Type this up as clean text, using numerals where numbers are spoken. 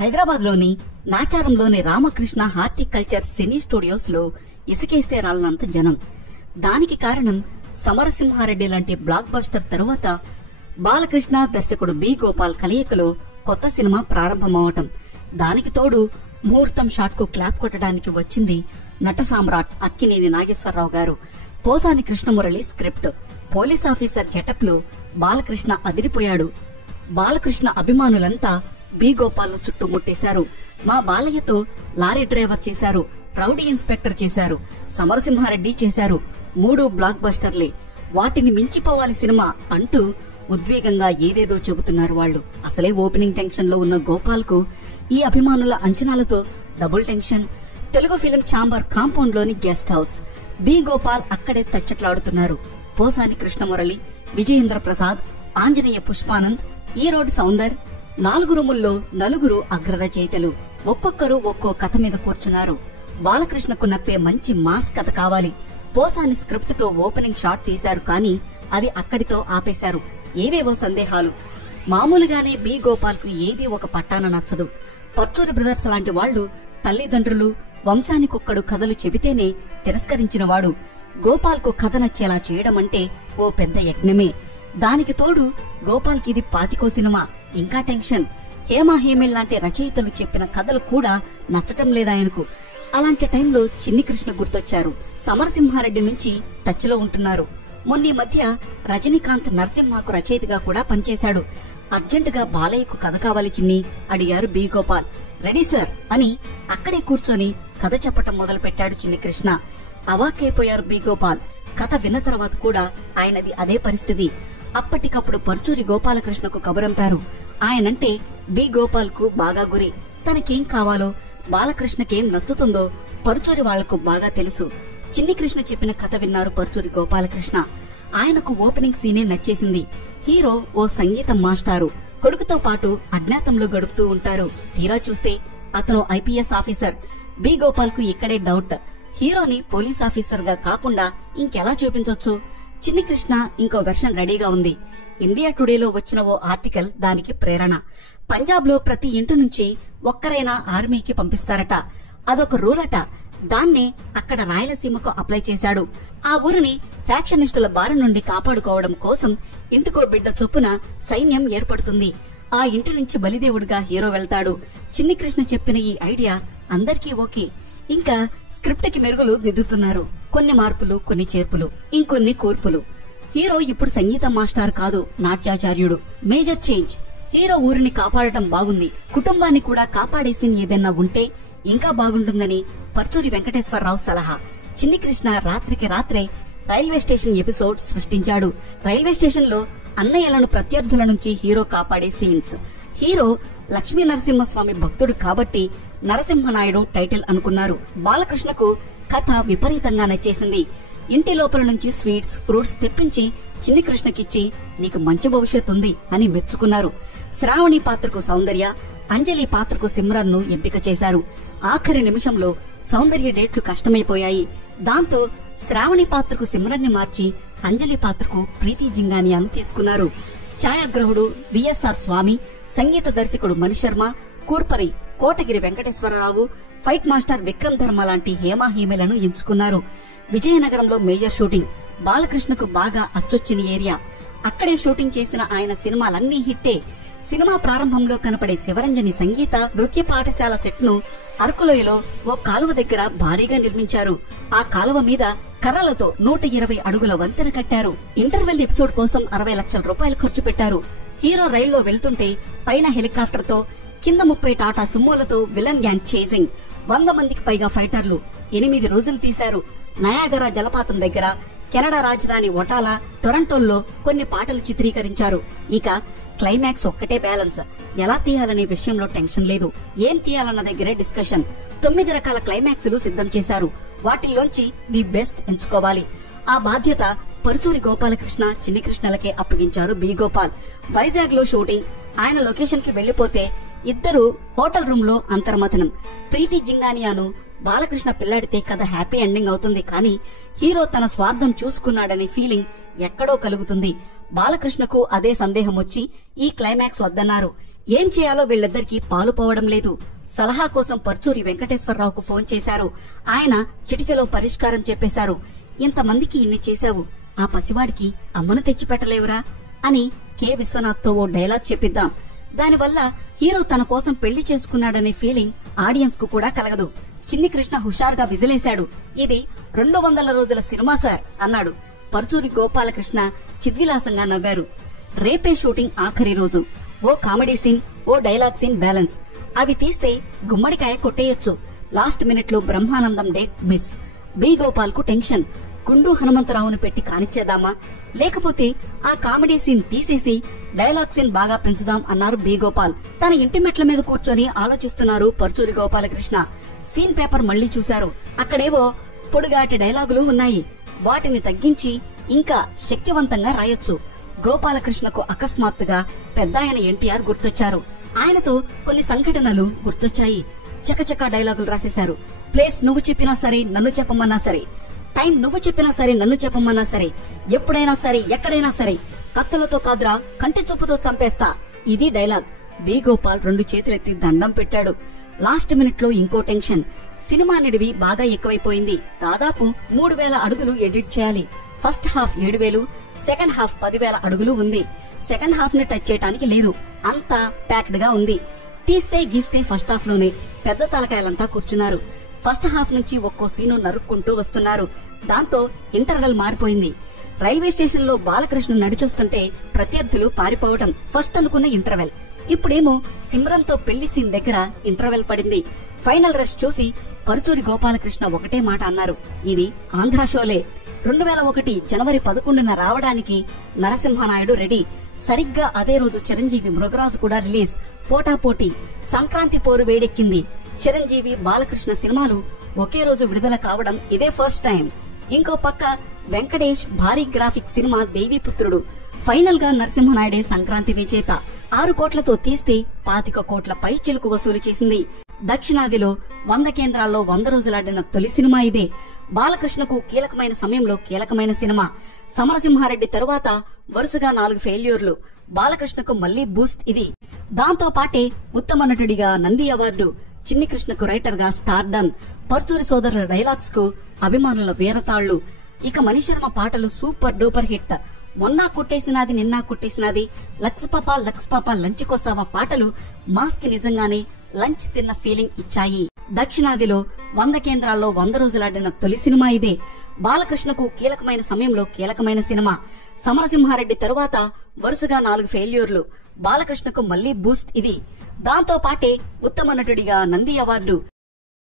హైదరాబాద్ లోని నాచారంలోని రామకృష్ణ హార్టికల్చర్ సినీ స్టూడియోస్ లో ఇసుకేస్తే రాలనంత జనం. దానికి కారణం సమరసింహారెడ్డి లాంటి బ్లాక్ బస్టర్ తరువాత బాలకృష్ణ దర్శకుడు బి గోపాల్ కలయికలో కొత్త సినిమా ప్రారంభమవటం. దానికి తోడు ముహూర్తం షాట్ కు క్లాప్ కొట్టడానికి వచ్చింది నట సామ్రాట్ Akkineni Nageswara Rao garu. Posani Krishna Murali script. Police officer getup లో బాలకృష్ణ అదిరిపోయాడు. బాలకృష్ణ అభిమానులంతా బి గోపాల్ ను చుట్టుముట్టేశారు. మా బాలయ్యతో లారీ డ్రైవర్ చేశారు, రౌడీ ఇన్స్పెక్టర్ చేశారు, సమరసింహారెడ్డి చేశారు. 3 బ్లాక్ బస్టర్లే, వాటిని మించిపోవాలి సినిమా అంటూ ఉద్వేగంగా ఏదేదో చెబుతున్నారు వాళ్ళు. అసలే ఓపెనింగ్ టెన్షన్ లో ఉన్న గోపాల్ కు ఈ అభిమానుల అంచనాలతో double tension. Telugu film chamber compound లోని గెస్ట్ హౌస్. బి గోపాల్ అక్కడే తచ్చట్లాడుతున్నారు. పోసాని కృష్ణమురళి, విజయేంద్ర ప్రసాద్, ఆంజనేయ పుష్పానంద్, ఈరోడ్ సౌందర్, 4 రూముల్లో 4 అగ్ర రచయితలు. ఒక్కొక్కరు ఒక్కో కథ మీద కూర్చున్నారు. బాలకృష్ణకు నప్పే మంచి మాస్ కథ కావాలి. పోసాని స్క్రిప్ట్ తో ఓపెనింగ్ షాట్ తీశారు, కానీ అది అక్కడితో ఆపేశారు. ఏవేవో సందేహాలు. మామూలుగానే బి గోపాల్ కు ఏదీ ఒక పట్టాన నచ్చదు. పర్చూరి బ్రదర్స్ లాంటి వాళ్లు తల్లిదండ్రులు, వంశానికొక్కడు కథలు చెబితేనే తిరస్కరించినవాడు. గోపాల్ కు కథ నచ్చేలా చేయడం అంటే ఓ పెద్ద యజ్ఞమే. దానికి తోడు గోపాల్ కి ఇది 25వ సినిమా. ఇంకా టెన్షన్. హేమా హేమిల్ లాంటి రచయితలు చెప్పిన కథలు కూడా నచ్చటం లేదాయనకు. అలాంటి టైంలో చిన్ని కృష్ణ గుర్తొచ్చారు. సమరసింహారెడ్డి నుంచి టచ్ లో ఉంటున్నారు. మొన్నీ మధ్య రజనీకాంత్ నరసింహకు రచయితగా కూడా పనిచేశాడు. అర్జెంటుగా బాలయ్యకు కథ కావాలి చిన్ని అడిగారు బి గోపాల్. రెడీ సార్ అని అక్కడే కూర్చొని కథ చెప్పటం మొదలు పెట్టాడు చిన్ని కృష్ణ. అవాక్కైపోయారు బి గోపాల్. కథ విన్న తర్వాత కూడా ఆయనది అదే పరిస్థితి. అప్పటికప్పుడు పర్చూరి గోపాలకృష్ణకు కబురంపారు. ఆయనంటే బి గోపాల్ కు బాగా గురి. తనకేం కావాలో, బాలకృష్ణకేం నచ్చుతుందో పర్చూరి వాళ్లకు బాగా తెలుసు. చిన్ని కృష్ణ చెప్పిన కథ విన్నారు పర్చూరి గోపాలకృష్ణ. ఆయనకు ఓపెనింగ్ సీనే నచ్చేసింది. హీరో ఓ సంగీతం మాస్టారు. కొడుకుతో పాటు అజ్ఞాతంలో గడుపుతూ ఉంటారు. తీరా చూస్తే అతను ఐపీఎస్ ఆఫీసర్. బి గోపాల్ కు ఇక్కడే డౌట్. హీరోని పోలీస్ ఆఫీసర్ గా కాకుండా ఇంకెలా చూపించొచ్చు? చిన్ని కృష్ణ ఇంకో వెర్షన్ రెడీగా ఉంది. ఇండియా టుడేలో వచ్చిన ఓ ఆర్టికల్ దానికి ప్రేరణ. పంజాబ్ లో ప్రతి ఇంటి నుంచి ఒక్కరైనా ఆర్మీకి పంపిస్తారట. అదొక రూల్ అట. దాన్నే అక్కడ రాయలసీమకు అప్లై చేశాడు. ఆ ఊరిని ఫ్యాక్షనిస్టుల బారి నుండి కాపాడుకోవడం కోసం ఇంటికో బిడ్డ చొప్పున సైన్యం ఏర్పడుతుంది. ఆ ఇంటి నుంచి బలిదేవుడిగా హీరో వెళ్తాడు. చిన్ని కృష్ణ చెప్పిన ఈ ఐడియా అందరికీ ఓకే. ఇంకా స్క్రిప్ట్ కి మెరుగులు దిద్దుతున్నారు. కొన్ని మార్పులు, కొన్ని చేర్పులు, ఇంకొన్ని కూర్పులు. హీరో ఇప్పుడు సంగీత మాస్టర్ కాదు, నాట్యాచార్యుడు. Major change. హీరో ఊరిని కాపాడటం బాగుంది, కుటుంబాన్ని కూడా కాపాడే సీన్ ఏదైనా ఉంటే ఇంకా బాగుంటుందని పర్చూరి వెంకటేశ్వరరావు సలహా. చిన్ని కృష్ణ రాత్రికి రాత్రే రైల్వే స్టేషన్ ఎపిసోడ్ సృష్టించాడు. రైల్వే స్టేషన్ లో అన్నయ్యలను ప్రత్యర్థుల నుంచి హీరో కాపాడే సీన్స్. హీరో లక్ష్మీ నరసింహస్వామి భక్తుడు కాబట్టి నరసింహనాయుడు టైటిల్ అనుకున్నారు. బాలకృష్ణకు కథ విపరీతంగా నచ్చేసింది. ఇంటి లోపల నుంచి స్వీట్స్, ఫ్రూట్స్ తెప్పించి చిన్ని కృష్ణకిచ్చి నీకు మంచి భవిష్యత్తు ఉంది అని మెచ్చుకున్నారు. శ్రావణి పాత్రకు సౌందర్య, అంజలి పాత్రకు సిమ్రన్ ను ఎంపిక చేశారు. ఆఖరి నిమిషంలో సౌందర్య డేట్లు కష్టమైపోయాయి. దాంతో శ్రావణి పాత్రకు సిమ్రన్ ని మార్చి అంజలి పాత్రకు ప్రీతి జింగానియాను తీసుకున్నారు. ఛాయాగ్రహుడు విఎస్ఆర్ స్వామి, సంగీత దర్శకుడు మణిశర్మ, కూర్పరి కోటగిరి వెంకటేశ్వరరావు, ఫైట్ మాస్టర్ విక్రమ్ ధర్మ లాంటి హేమా హేమిలను ఎంచుకున్నారు. విజయనగరంలో మేజర్ షూటింగ్. బాలకృష్ణకు బాగా అచ్చొచ్చిన ఏరియా. అక్కడే షూటింగ్ చేసిన ఆయన సినిమాలన్నీ హిట్టే. సినిమా ప్రారంభంలో కనపడే శివరంజని సంగీత నృత్య పాఠశాల సెట్ ను అరకులోయలో ఓ కాలువ దగ్గర భారీగా నిర్మించారు. ఆ కాలువ మీద కర్రలతో 120 అడుగుల వంతెన కట్టారు. ఇంటర్వెల్ ఎపిసోడ్ కోసం 60 లక్షల రూపాయలు ఖర్చు పెట్టారు. హీరో రైల్లో వెళ్తుంటే పైన హెలికాప్టర్ తో, కింద 30 టాటా సుమ్మోలతో విలన్ గ్యాంగ్ చేసింగ్. 100 మందికి పైగా ఫైటర్లు. 8 రోజులు తీశారు. నయాగరా జలపాతం దగ్గర, కెనడా రాజధాని ఒటాలా, టొరంటోల్లో కొన్ని పాటలు చిత్రీకరించారు. ఇక క్లైమాక్స్ ఒక్కటే బ్యాలెన్స్. ఎలా తీయాలనే విషయంలో టెన్షన్ లేదు. ఏం తీయాలన్న దగ్గరే డిస్కషన్. 9 రకాల క్లైమాక్స్లు సిద్ధం చేశారు. వాటిల్లోంచి ది బెస్ట్ ఎంచుకోవాలి. ఆ బాధ్యత పరుచూరి గోపాలకృష్ణ, చిన్ని కృష్ణలకే అప్పగించారు బి గోపాల్. వైజాగ్ లో షూటింగ్. ఆయన లొకేషన్ కి వెళ్లిపోతే ఇద్దరు హోటల్ రూమ్ లో అంతర్మథనం. ప్రీతి జింగానియాను బాలకృష్ణ పిల్లాడితే కథ హ్యాపీ ఎండింగ్ అవుతుంది, కానీ హీరో తన స్వార్థం చూసుకున్నాడనే ఫీలింగ్ ఎక్కడో కలుగుతుంది. బాలకృష్ణకు అదే సందేహం వచ్చి ఈ క్లైమాక్స్ వద్దన్నారు. ఏం చేయాలో వీళ్ళిద్దరికీ పాలు పోవడం లేదు. సలహా కోసం పర్చూరి వెంకటేశ్వరరావుకు ఫోన్ చేశారు. ఆయన చిటికెలో పరిష్కారం చెప్పేశారు. ఇంతమందికి ఇన్ని చేశావు, ఆ పసివాడికి అమ్మను తెచ్చిపెట్టలేవురా అని కె విశ్వనాథ్తో ఓ డైలాగ్ చెప్పిద్దాం. దానివల్ల హీరో తన కోసం పెళ్లి చేసుకున్నాడనే ఫీలింగ్ ఆడియన్స్ కు కూడా కలగదు. చిన్ని కృష్ణ హుషారుగా విజిలేశాడు. ఇది 200 రోజుల సినిమా సార్ అన్నాడు. పర్చూరి గోపాలకృష్ణ చిద్విలాసంగా నవ్వారు. రేపే షూటింగ్ ఆఖరి రోజు. ఓ కామెడీ సీన్, ఓ డైలాగ్ సీన్ బ్యాలెన్స్. అవి తీస్తే గుమ్మడికాయ కొట్టేయొచ్చు. లాస్ట్ మినిట్ లో Brahmanandam date miss. B Gopal కు టెన్షన్. గుండు హనుమంతరావును పెట్టి కానిచ్చేద్దామా, లేకపోతే ఆ కామెడీ సీన్ తీసేసి డైలాగ్ సీన్ బాగా పెంచుదాం అన్నారు బి గోపాల్. తన ఇంటి మెట్ల మీద కూర్చొని ఆలోచిస్తున్నారు పర్చూరి గోపాలకృష్ణ. సీన్ పేపర్ మళ్లీ చూశారు. అక్కడేవో పొడుగాటి డైలాగులు ఉన్నాయి. వాటిని తగ్గించి ఇంకా శక్తివంతంగా రాయొచ్చు. గోపాలకృష్ణకు అకస్మాత్తుగా పెద్దాయన ఎన్టీఆర్ గుర్తొచ్చారు. ఆయనతో కొన్ని సంఘటనలు గుర్తొచ్చాయి. చకచకా డైలాగులు రాసేశారు. ప్లేస్ నువ్వు చెప్పినా సరే, నన్ను చెప్పమన్నా సరే, టైం నువ్వు చెప్పినా సరే, నన్ను చెప్పమన్నా సరే, ఎప్పుడైనా సరే, ఎక్కడైనా సరే, కత్తులతో కాదురా కంటి చూపుతో చంపేస్తా. ఇది డైలాగ్. బి గోపాల్ 2 చేతులెత్తి దండం పెట్టాడు. లాస్ట్ మినిట్ లో ఇంకో టెన్షన్. సినిమా నిడివి బాగా ఎక్కువైపోయింది. దాదాపు 3000 అడుగులు ఎడిట్ చేయాలి. ఫస్ట్ హాఫ్ 7000, సెకండ్ హాఫ్ 10,000 అడుగులు ఉంది. సెకండ్ హాఫ్ ని టచ్ చేయడానికి లేదు. అంతా ప్యాక్డ్ గా ఉంది. తీస్తే గీస్తే ఫస్ట్ హాఫ్ లోనే పెద్ద తలకాయలంతా కూర్చున్నారు. ఫస్ట్ హాఫ్ నుంచి ఒక్కో సీను నరుక్కుంటూ వస్తున్నారు. దాంతో ఇంటర్వెల్ మారిపోయింది. రైల్వే స్టేషన్ లో బాలకృష్ణ నడిచొస్తుంటే ప్రత్యర్థులు పారిపోవటం ఫస్ట్ అనుకున్న ఇంటర్వెల్. ఇప్పుడేమో సిమ్రన్ తో పెళ్లి సీన్ దగ్గర ఇంటర్వెల్ పడింది. ఫైనల్ రష్ చూసి పరుచూరి గోపాలకృష్ణ ఒకటే మాట అన్నారు, ఇది ఆంధ్ర షోలే. 2001 జనవరి 11న రావడానికి నరసింహనాయుడు రెడీ. సరిగ్గా అదే రోజు చిరంజీవి మృగరాజు కూడా రిలీజ్. పోటాపోటీ సంక్రాంతి పోరు వేడెక్కింది. చిరంజీవి బాలకృష్ణ సినిమాలు ఒకే రోజు విడుదల కావడం ఇదే ఫస్ట్ టైం. ఇంకో పక్క వెంకటేష్ భారీ గ్రాఫిక్ సినిమా దేవీపుత్రుడు. ఫైనల్ గా నరసింహనాయుడే సంక్రాంతి విజేత. 6 కోట్లతో తీస్తే 25 కోట్ల పై చిలుకు వసూలు చేసింది. దక్షిణాదిలో 100 కేంద్రాల్లో 100 రోజులాడిన తొలి సినిమా ఇదే. బాలకృష్ణకు కీలకమైన సమయంలో కీలకమైన సినిమా. సమరసింహారెడ్డి తరువాత వరుసగా 4 ఫెయిల్యూర్లు. బాలకృష్ణకు మళ్లీ బూస్ట్ ఇది. దాంతో పాటే ఉత్తమ నటుడిగా నంది అవార్డు. చిన్ని కృష్ణకు రైటర్ గా స్టార్డమ్. పర్చూరి సోదరుల డైలాగ్స్ కు అభిమానుల వీరతాళ్లు. ఇక మణిశర్మ పాటలు సూపర్ డూపర్ హిట్. మొన్నా కొట్టేసినాది నిన్నా కొట్టేసినాది, లక్స్ పాప లంచ్కొస్తావా పాటలు మాస్ కి నిజంగానే లంచ్ తిన్న ఫీలింగ్ ఇచ్చాయి. దక్షిణాదిలో 100 కేంద్రాల్లో 100 రోజులాడిన తొలి సినిమా ఇదే. బాలకృష్ణకు కీలకమైన సమయంలో కీలకమైన సినిమా. సమరసింహారెడ్డి తరువాత వరుసగా 4 ఫెయిల్యూర్లు. బాలకృష్ణకు మళ్లీ బూస్ట్ ఇది. దాంతో పాటే ఉత్తమ నటుడిగా నంది అవార్డు.